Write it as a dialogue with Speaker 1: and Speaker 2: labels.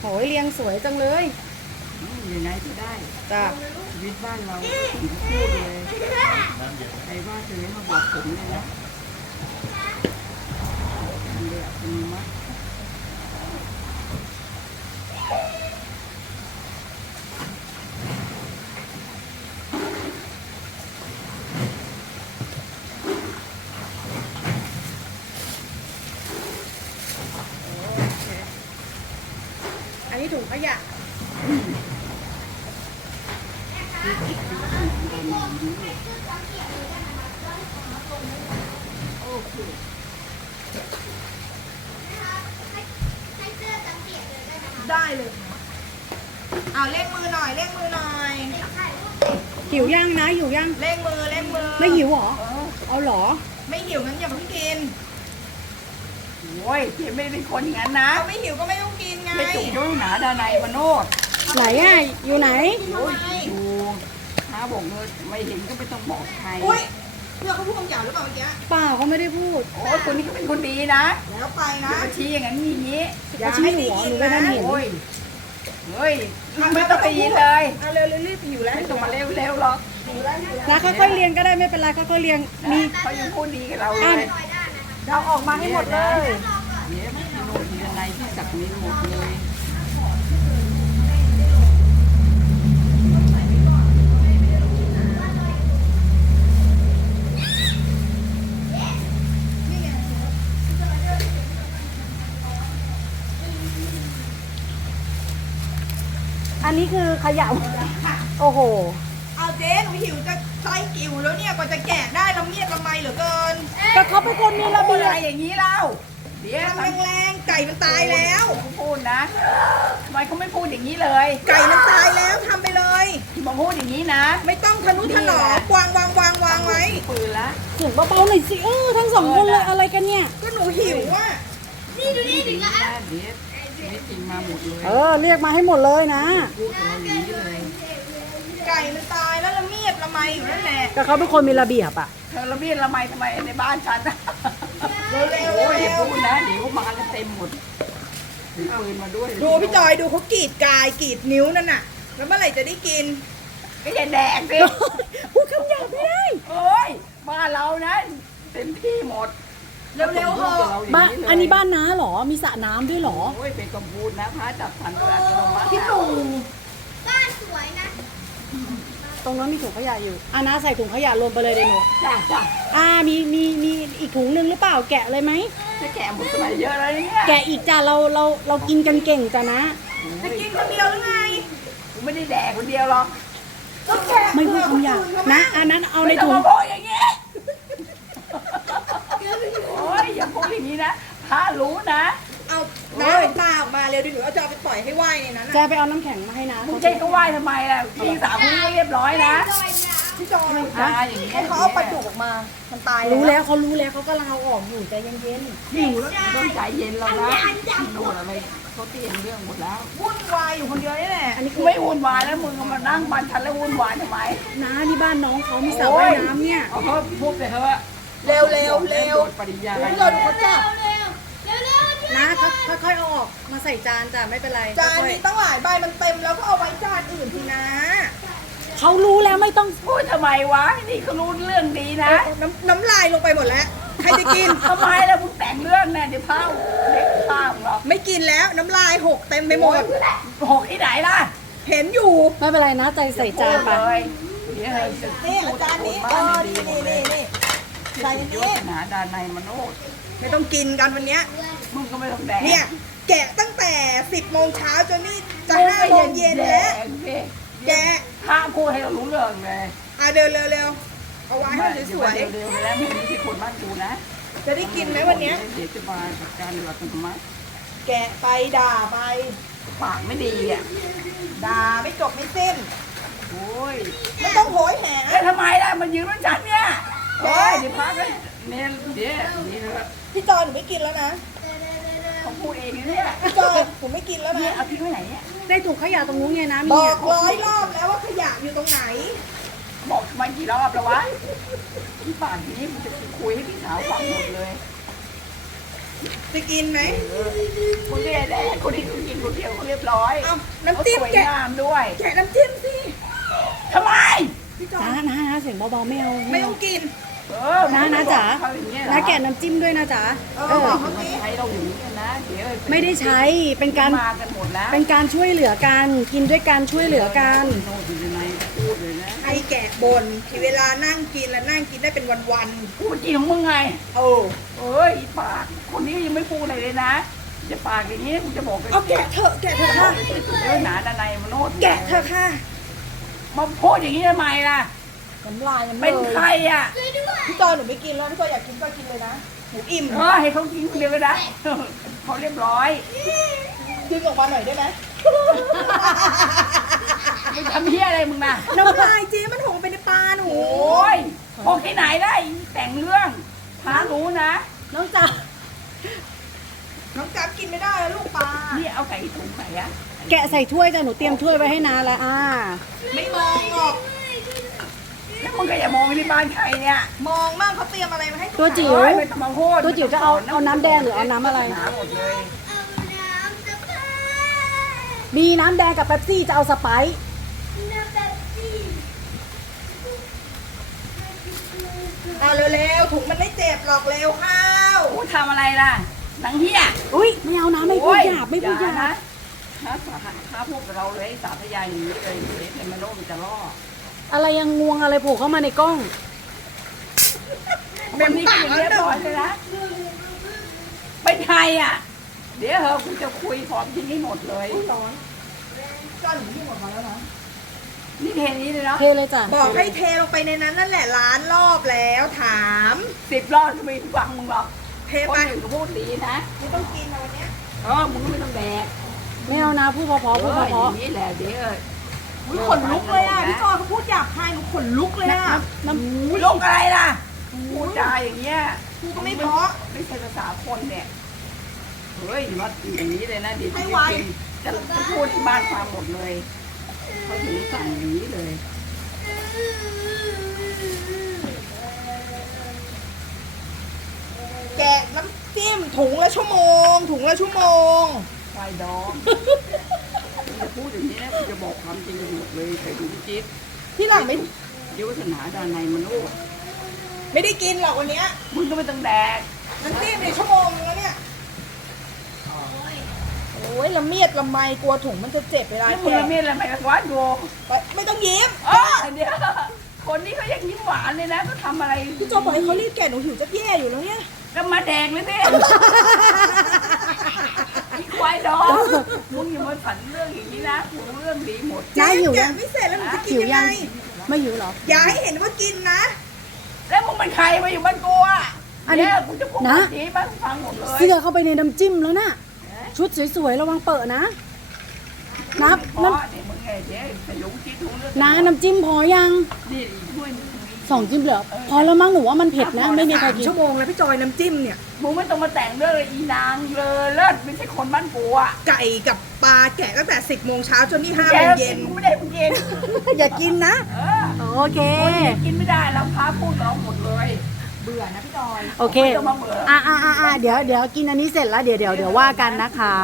Speaker 1: โหยเรียงสวยจังเลย
Speaker 2: อืมอยู่ไหนก็ได้
Speaker 1: จ้ะ
Speaker 2: ชีวิตบ้านเราถึงพูดเลยใครว่าเธอมาบอกผมเลยนะอันเดียวอัตโนมัติ
Speaker 1: อันนี้ถุงข ยะ
Speaker 3: ได้เลย เอาเร่งมือหน่อยเร่งมือหน่อย
Speaker 1: หิวยังนะหิวยัง
Speaker 3: เร่งมือเร่งมือ
Speaker 1: ไม่หิวเหรอ
Speaker 3: เออ
Speaker 1: เอาเหรอ
Speaker 3: ไม่หิวงั้นอย่าเพิ่งกิน
Speaker 2: โอ้ยเจ๊ไม่ได้เป็นคนอย่างนั้นนะ
Speaker 3: เอาไม่หิวก็ไม่ต้องกิน ไง
Speaker 2: ไม่จุกย้อยหนาดานายมโนด
Speaker 1: ไหนอะอยู่ไหน
Speaker 2: โอ้ยอยู่ท้าบอกเลยไม่เห็นก็ไม่ต้องบอกใคร
Speaker 3: อุ้ยเพื่อนเขาพูดคำหยาบหรือเปล่าเมื่อกี้
Speaker 1: เปล่าเขาไม่ได้พูด
Speaker 2: โอ้ยคนนี้ก็เป็นคนดีนะ
Speaker 3: แล้วไป
Speaker 2: อย่า
Speaker 3: นะ
Speaker 2: มาชี้อย่างนั้นอย่างนี้
Speaker 3: อย่า
Speaker 1: เขาชี้
Speaker 3: ให้
Speaker 1: หนู
Speaker 3: ได้
Speaker 1: เหรอ
Speaker 3: ยิ
Speaker 1: หนู
Speaker 3: น
Speaker 1: ไม่
Speaker 3: นะ
Speaker 1: ทันเห็น
Speaker 2: โอ้ยเฮ้ยไม่ต้องไปยินเลย
Speaker 3: เอาเร็วเร็วรีบหิวแล้ว
Speaker 2: ไม่ต้องมาเร็วๆหรอก
Speaker 3: หิวแล้วหิวแล้ว
Speaker 1: นะค่อยๆเรียงก็ได้ไม่เป็นไรค่อยๆเรียงมี
Speaker 2: เขายังพูดดีกับเราเล
Speaker 1: อะ
Speaker 2: ย
Speaker 1: เอาออกมาให้หมดเลย
Speaker 2: เย็บโนทีละ ในที่สักนี้หมดเลย
Speaker 1: อันนี้คือขยะโอ้โห
Speaker 3: เอาเจ๊หนูหิวจะไส้กิ่วแล้วเนี่ยกว่าจะแกะได้ละเมียดละไมเหลือเกิน
Speaker 1: ก็เขาเป็นคนมีระ
Speaker 2: พูด
Speaker 1: เบีย
Speaker 2: อะไร
Speaker 1: บ
Speaker 2: อย่างนี้เล่า เดี๋ยว
Speaker 3: ทำแรงๆไก่มันตายแล้ว
Speaker 2: เขาพูดนะทำไมเขาไม่พูดอย่างนี้เลย
Speaker 3: ไก่มันตายแล้วทำไปเลย
Speaker 2: ที่มาพูดอย่างนี้นะ
Speaker 3: ไม่ต้องทะนุถนอมวางวางวางวางไว้
Speaker 2: ปืนละ
Speaker 1: เสียงเบาๆหน่อยสิเออทั้งสองคนเลยอะไรกันเนี่ย
Speaker 3: ก็หนูหิวอะ
Speaker 2: นี่ดูนี่ถึงละเดี๋ยวเดี๋ยวจริงมาหมดเลย
Speaker 1: เออเรียกมาให้หมดเลยนะ
Speaker 2: พูดกับเราอย่างนี้เลย
Speaker 3: ไก่มันตายแล้วละเมียดละไมอยู่นั่นแหละ
Speaker 1: ก็เขาเป็นคนมีระเบียบอะ
Speaker 2: เธอละเมียดละไมทำไมในบ้านฉันนะ
Speaker 3: เร็วเร็ว
Speaker 2: โอ้ยอ
Speaker 3: เร็
Speaker 2: ย่าวพูดนะเดี๋ยวมากันเต็มหมดถือปืนมาด้วย
Speaker 3: ดูพี่จอยดูเขากรีดกายกรีดนิ้วนั่นน่ะ แล้วเมื่อไหร่จะได้กิน
Speaker 2: ก็อย่าแดกสิ
Speaker 1: พูดคำหยาบไม่ได้
Speaker 2: โอ้ยบ้านเรานะเต็มที่หมด
Speaker 3: เร็วๆเถอะ
Speaker 1: บ้านอันนี้บ้านน้าเหรอ มีสระน้ำด้วยเหรอ
Speaker 2: โอ้ยเป็นกำพูดนะพระจับทันโดยอัตโนมัติ
Speaker 3: พี่ตู่
Speaker 1: ตรงนั้นมีถุงขยะอยู่อะน้าใส่ถุงขยะรวมไปเลยเดยวหนู
Speaker 2: จ้าจ้า
Speaker 1: อ่ามีมีมีอีกถุงหนึ่งหรือเปล่าแกะเลยไหม
Speaker 2: จะแกะหมดสมัยเยอะแล้วเนี่ย
Speaker 1: แกะอีกจ้ะเราเราเรากินกันเก่งจ้ะนะ
Speaker 3: จะกินคนเดียวหรือไง
Speaker 2: กูไม่ได้แดกคนเดียวหรอก
Speaker 3: ก็แกะ
Speaker 1: ไม่พูดคำหยาบนะ อันนั้นเอาใน
Speaker 2: ไม่ต้อ
Speaker 1: ถุ
Speaker 2: ง
Speaker 1: ง
Speaker 2: มาบอกอย่างนี้โอ้ยอย่าพูดอย่างนี้นะพระรู้นะ
Speaker 3: เอา น้ำเอาปลาออกมาเร็วดิหนูเอาจะเอาไปปล่อยให้ว่ายในนั้น
Speaker 1: จะ
Speaker 3: น่ะ
Speaker 1: ไปเอาน้ำแข็งมาให้นะ
Speaker 2: มึงเจ๊ก็ไหว้ทำไมล่ะพี่สาวมึงไม่เรียบร้อยนะ
Speaker 3: พี่จอย
Speaker 2: อ่าอย่างนี้
Speaker 3: ให้เขาเอาปลาดุกออกมา มันตาย
Speaker 1: รู้แล้วเขารู้แล้วเขาก็ลาออกอยู่ใจเย็น
Speaker 2: หิวแล้วต้องใจเย็นแล้วนะดูอะไรเขาเตรียมเรื่องหมดแล้ว
Speaker 3: วุ่นวายอยู่คนเดียวนี่แหละ
Speaker 1: ๆอันนี้
Speaker 2: กู
Speaker 1: คือ
Speaker 2: ไม่วุ่นวายแล้วมึงก็มานั่งบ้านฉันแล้ววุ่นวายทำไม
Speaker 1: น้าที่บ้านน้องเขามีสระว่ายน้ำเนี่ย
Speaker 2: เอาเถอะพูดไปเถอะ
Speaker 3: เร็วเร็วเร็ว
Speaker 2: โดนปริยาย
Speaker 3: พี่จอยดูเขาจับ
Speaker 1: นะค่อยๆเอาออกมาใส่จานจ้ะไม่เป็นไร
Speaker 3: จาน
Speaker 1: ค่อย
Speaker 3: นี้ตั้งหลายใบมันเต็มแล้วก็เอาไว้จานอื่นทีนะ
Speaker 1: ๆเขารู้แล้วไม่ต้อง
Speaker 2: พูดทำไมวะ นี่เขารู้เรื่องดีนะ
Speaker 3: น้ำน้ำลายลงไปหมดแล้วใครจะกิน
Speaker 2: ทำไมแล้วมึงแต่งเรื่องแน่เดี๋ยวพาเด็กข้ามหรอก
Speaker 3: ไม่กินแล้วน้ำลายหกเต็มไปหมด
Speaker 2: หกที่ไหนล่ะ
Speaker 3: เห็นอยู่
Speaker 1: ไม่เป็นไรนะใจใส่จานไป
Speaker 2: เลยเดี๋ยวให้จะ
Speaker 3: นี่อาจารย์นี้เออนี่นี่นี่นี่ ใส่อัน
Speaker 2: ย
Speaker 3: นี้
Speaker 2: ศนาดานในมโนด
Speaker 3: ไม่ต้องกินกันวันเนี้ย
Speaker 2: มึงก็ไม่ต้องแดก
Speaker 3: เนี่ย แกะตั้งแต่ 10โมงเช้าจนนี่จะ5โมงเย็นแล้ว แกะ
Speaker 2: พระพูดให้เรารู้เรื่องเลย
Speaker 3: อะเร็วเร็วเร็วเอาไว้ให้มันสวย
Speaker 2: เร็วๆไปแล้วมึงไม่ใช่คนบ้านกูนะ
Speaker 3: ๆจะได้กินไหมวันเนี้ย
Speaker 2: เดี๋ยวจะมาจัดการอัตโนมัติ
Speaker 3: แกะไปด่าไป
Speaker 2: ปากไม่ดีอะ
Speaker 3: ด่าไม่จบไม่สิ้น
Speaker 2: โอ้ย
Speaker 3: ไม่ต้องโหยแห
Speaker 2: เอ้ยทำไมล่ะมันยืนบนฉันเนี่ย โอ้ยเดี๋ยวพักเลยเนี่ยเดี๋ยวนี่เถอะ
Speaker 3: พี่จอยหนูไม่กินแล้วนะ
Speaker 2: เขาพูดเองนะเนี่ย
Speaker 3: พี่จอยหนูไม่กินแล้ว
Speaker 2: เนี่ย
Speaker 3: นะ
Speaker 2: เอาทิ้งไว้ไหนเนี่ย
Speaker 1: ในถุงขยะตรงนู้นไงนะ
Speaker 3: บ
Speaker 1: มี
Speaker 3: อ
Speaker 1: อะ
Speaker 3: กร้อยรอบแล้วว่าขยะอยู่ตรงไหน
Speaker 2: บอกมากี่รอบแล้ววะที่ป่านนี้มันจะคุยให้พี่สาวฟังหมดเลย
Speaker 3: จะกินไหม
Speaker 2: มึงก็อย่าได้แดกคนนี้ต้องกินคนเดียวเขาเรียบร้อย
Speaker 3: เอาน้ำจิ้ม
Speaker 2: เขาสวย
Speaker 3: แกะ
Speaker 2: งามด้วย
Speaker 3: แกะน้ำจิ้มสิ
Speaker 2: ทำไม
Speaker 3: พี่จอย
Speaker 1: นะนะนะเสียงเบาๆไม่เอา
Speaker 3: ไม่ต้องกิน
Speaker 2: เออ
Speaker 1: นะนะจ๋า
Speaker 2: เขอย่างเงี้ยเหรอ
Speaker 1: นะแกะน้ำจิ้มด้วยนะจ๋า
Speaker 3: เออ
Speaker 1: เออ
Speaker 3: บอกเขาสิ
Speaker 2: ใช้เราอย่างนี้นะเดี๋ยว
Speaker 1: ไม่ได้ใช้เป็นการ
Speaker 2: มากันหมดแล้ว
Speaker 1: เป็นการช่วยเหลือกันกินด้วยการช่วยเหลือกัน
Speaker 2: โน้ตอยู่ในพูดเลยนะ
Speaker 3: ไอ้แกะบนที่เวลานั่งกินแล้วนั่งกินได้เป็นวัน
Speaker 2: พูดจริงของมึงไง
Speaker 3: ๆโอ้
Speaker 2: เอ้ยอีปากคนนี้ยังไม่พูดอะไรเลยนะจะปากอย่างนี้กูจะบอกกัน
Speaker 3: เอาแกะเถอะแกะเถอะค่ะ
Speaker 2: เอ้ยหนาด้านในมันโน้ต
Speaker 3: แกะเถอะค่ะ
Speaker 2: มาพูดอย่างนี้ทำไมล่ะ
Speaker 3: น้ำลายยัง
Speaker 2: เป็นใครอะ
Speaker 3: พี่จอยหนูไม่กินแล้วพี่จอยอยากกินก็กินเลยนะหนูอิ่ม
Speaker 2: เออให้เขากินคนเดียวก็ได้เขาเรียบร้อย
Speaker 3: ดึงออกมาหน่อยได้ไหม
Speaker 2: มึงทำเฮียอะไรมึงน่ะ
Speaker 3: น้ำลายเจ๊มันหงไปในปลาหนู
Speaker 2: โอ้ยออกที่ไหนได้แต่งเรื่องพารู้นะ
Speaker 1: น้องจ๋า
Speaker 3: น้องจับกินไม่ได้แล้วลูกปลา
Speaker 2: นี่เอาใส่ถุงไหนอะ
Speaker 1: แกะใส่ถ้วยจ้ะหนูเตรียมถ้วยไว้ให้นาแล้วอ่า
Speaker 3: ไม่มองหรอก
Speaker 2: แล้วมึงก็อย่ามองไปที่บ้านใครเนี่ย
Speaker 3: มองบ้างเขาเตรียมอะไรมาให้
Speaker 1: ตัวจิ๋ว
Speaker 2: โอ้ยไม่ต้องมาพูด
Speaker 1: ตัวจิ๋วจะเอาเอาน้ำแดงหรือเอาน้ำอะไร
Speaker 2: หาหมดเลย
Speaker 1: มีน้ำแดงกับเป๊ปซี่จะเอาสไปซ์
Speaker 3: เอาเร็วๆถุงมันไม่เจ็บหรอกเร็วเข้า
Speaker 2: กูทำอะไรล่ะหนังเฮีย
Speaker 1: อุ้ยไม่เอานะไม่พูดหยาบไม่พูดหยา
Speaker 2: นะ
Speaker 1: บ
Speaker 2: ถ้าสาถ้าพวกเราเลยสาธยายอย่างนี้เลยเดี๋ยวเป็นมโนมันจะล่อ
Speaker 1: อะไรยังงวงอะไรโผล่เข้ามาในกล้อง
Speaker 2: แบบนี้กินเรียบร้อยเลยนะเป็นใครอะ เดี๋ยวเหอะกูจะคุยพร้อมที่นี่หมดเลย
Speaker 3: ร้อนจอนหนูที่หมดมาแล้วนะ
Speaker 2: นี่เทนี้เลยเนาะ
Speaker 1: เทเลยจ้ะ
Speaker 3: บอกให้เทลงไปในนั้นนั่นแหละล้านรอบแล้วถาม
Speaker 2: สิบรอบจะไม่ฟังมึงหรอก
Speaker 3: เท
Speaker 2: ค
Speaker 3: ไป
Speaker 2: นอื่นก็พูดดีนะ
Speaker 3: ไม่ต้องกินนะวันเนี้ย
Speaker 2: เออมึงก็ไม่ต้องแดก
Speaker 1: ไม่เอานะพูดเพอๆพูด
Speaker 2: เออ
Speaker 1: เพ
Speaker 2: อ
Speaker 1: ราะ
Speaker 2: ย่างนี้แหละเดี๋ยว
Speaker 3: อุ๊ยขนลุกเลยอะพี่จอยเขาพูดหยาบคายหนูขนลุกเลยอะ
Speaker 1: น้ำ
Speaker 2: อุ้ยลงอะไรล่ะพูดจาอย่างเงี้ย
Speaker 3: กูก็ไม่เพราะ
Speaker 2: ไม่ใช่ภาษาคนเนี่ยเฮ้ยมาอย่างนี้เลยนะเดี๋ยว
Speaker 3: ให้
Speaker 2: จะ
Speaker 3: ไว
Speaker 2: จะจะพูดที่บ้านฟังหมดเลยเขาถึงสั่งอย่างนี้เลย
Speaker 3: แกะน้ำจิ้มถุงละชั่วโมง ถุงละชั่วโมง
Speaker 2: ควายดองจะ พูดอย่างนี้นะกูจะบอกความจริงหมดเลยใส่ถุงจิ๊บ
Speaker 3: ที่หลังไม่
Speaker 2: ยุทธนาดานในมนุษย์
Speaker 3: ไม่ได้กินหรอกวันเนี้ย
Speaker 2: มึงก็ไม่ต้องแดก
Speaker 3: น้ำจิ้มเนี่ยชั่วโมงนึงแล้วเนี่ยโอ้ยละเมียดละไมกลัวถุงมันจะเจ็บเวลา
Speaker 2: แล้วมึง
Speaker 3: แกะ
Speaker 2: ละเมียดอะไรมาวัดโย
Speaker 3: ไปไม่ต้องยิ้ม
Speaker 2: เออเดี๋ยวคนนี้เขายังยิ้มหวานเลยนะเขาทำอะไร
Speaker 3: พี่โจบอกให้เขารีบแกะหนูหิวจะแย่อยู่แล้วเนี่ย
Speaker 2: ก็มาแดกเลยเนี่ยไอ้ควายดอง มึงอย่ามาฝันเรื่องอย่างนี้นะกูรู้เรื่องดีหมด
Speaker 1: น้าหิว
Speaker 3: แกะ
Speaker 1: ยัง
Speaker 3: ไม่เสร็จแล้วหนูจะกิน
Speaker 1: หิว
Speaker 3: ยัง
Speaker 1: ยั
Speaker 3: ไง
Speaker 1: งไม่หิวเหรอ
Speaker 3: อย่าให้เห็นว่ากินนะ
Speaker 2: แล้วมึงเป็นใครมาอยู่บ้านกูอะ
Speaker 1: อันนี้
Speaker 2: เนี่ยกูจะพูด
Speaker 1: นะ
Speaker 2: ดีบ้านฟังหมดเลย
Speaker 1: เสื้อเข้าไปในน้ำจิ้มแล้วน่ะชุดสวยๆระวังเปิดนะนับ
Speaker 2: เพ
Speaker 1: น้
Speaker 2: ราะเนี่ยมึงไงเดี๋ยวจะยุงคิดรู้เรื่องำ
Speaker 1: น้าน้ำจิ้มพอยัง
Speaker 2: นี่อีกด้วยนึง
Speaker 1: สองจิ้มเหรอพอแล้วมั้งหนูว่ามันเผ็ดนะ ไม่มีใครกิน
Speaker 3: ชั่วโมงแล้วพี่จอยน้ำจิ้มเนี่ย
Speaker 2: มึงไม่ต้องมาแต่งเรื่องเลยอีนางเลยเลิศไม่ใช่คนบ้านกูอะ
Speaker 3: ไก่กับปลาแกะตั้งแต่สิบโมงเช้าจนนี่ห้า
Speaker 2: แก
Speaker 3: โมงเย็น
Speaker 2: กูไม่ได้มึงเย็น
Speaker 1: อย่ากินนะ
Speaker 2: เออ
Speaker 1: โอเค
Speaker 2: กินไม่ได้แล้วพาพูดกับเราหมดเลย
Speaker 3: เบื่อนะพี่จอย
Speaker 1: โอเค
Speaker 2: ไม่ต้องมาเบื่อ
Speaker 1: อะอะอะอะเดี๋ยวเดี๋ยวกินอันนี้เสร็จแล้วเดี๋ยวเดี๋ยวเดี๋ยวว่ากันนะคะ